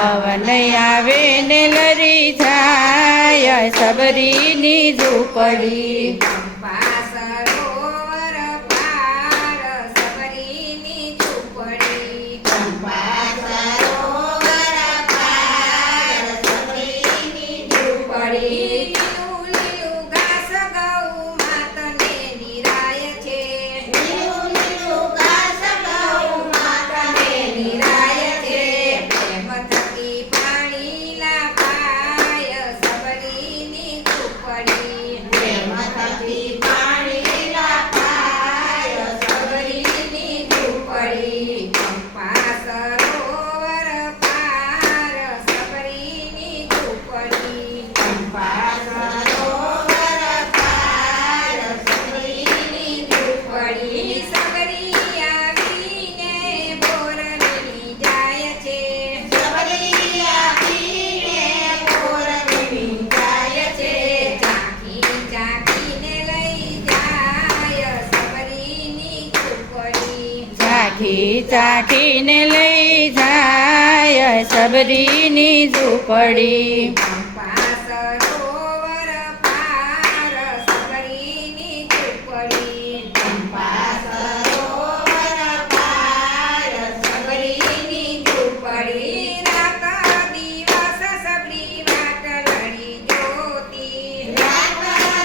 પવન આવે ને લરી જાય સબરીની ઝૂંપડી ચંપા સરોવર પાર સબરીની ઝૂંપડી ચંપા સરોવર પાર સબરીની ઝૂંપડી લીલું લીલું ઘાસ ગૌ માતને નિરાય છે લીલું લીલું ઘાસ ગૌ માતાને નિરાય છે પ્રેમ થકી પાણી લાપાય સબરીની ઝૂંપડી પ્રેમ થકી પાણી લાપાય સબરીની ઝૂંપડી ચંપા સરોવર પાર સબરીની ઝૂંપડી ચંપા સરોવર પાર સબરીની ઝૂંપડી સબરી આવીને બોરવી જાય છે સબરી આપીને પોરવી જાય છે ચાખી ચાખીને લઈ જાય સબરીની ઝૂંપડી ચાખી ચાખીને લઈ જાય સબરીની ઝૂંપડી ચંપા સરોવર પાર સબરીની ઝૂંપડી ચંપા સરોવર પાર સબરીની ઝૂંપડી રાત દિવસ સબરી વાટ લડી જોતી રાત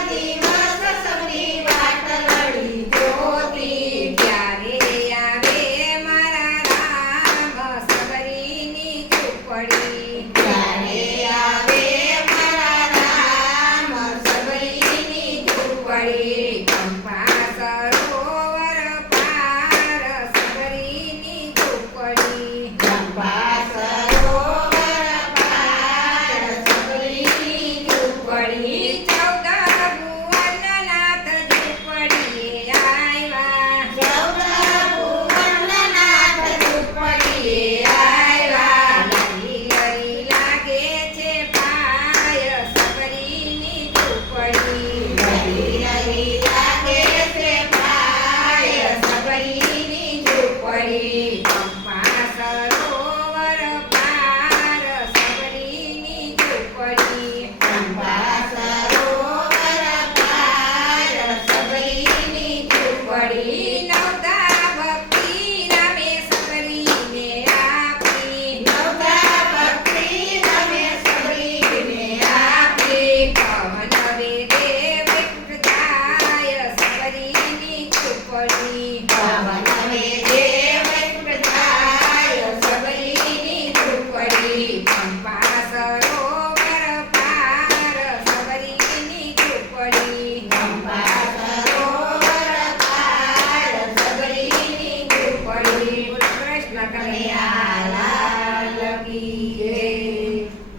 દિવસ સબરી વાટ લડી જોતી ત્યારે આવે મારા રામ સબરીની ઝૂંપડી ત્યારે આવે મારા રામ સબરીની ઝૂંપડી ચંપા સરોવર પાર સબરીની ઝૂંપડી ચંપા સરોવર પાર સબરીની ઝૂંપડી ચૌદ ભુવનનાથ ઝૂંપડીએ આવ્યા ચૌદ ભુવનનાથ ઝૂંપડીએ આવ્યા લરી લરી લાગે છે પાય સબરીની ઝૂંપડી લરી લરી લાગે છે પાય સબરીની ઝૂંપડી ચંપા સરોવર પાર સબરીની ઝૂંપડી ચંપા સરોવર પાર સબરીની ઝૂંપડી નવતા ભક્તિ રામે સબરીને આપી નવતા ભક્તિ રમે સબરીને આપી પવન વેગે વૈકુંઠ જાય સબરીની ઝૂંપડી પવન વેગે વૈકુંઠ જાય સબરીની ઝૂંપડી ચંપા સરોવર પાર સબરીની ઝૂંપડી ચંપા સરોવર પાર સબરીની ઝૂંપડી કૃષ્ણ કનૈયા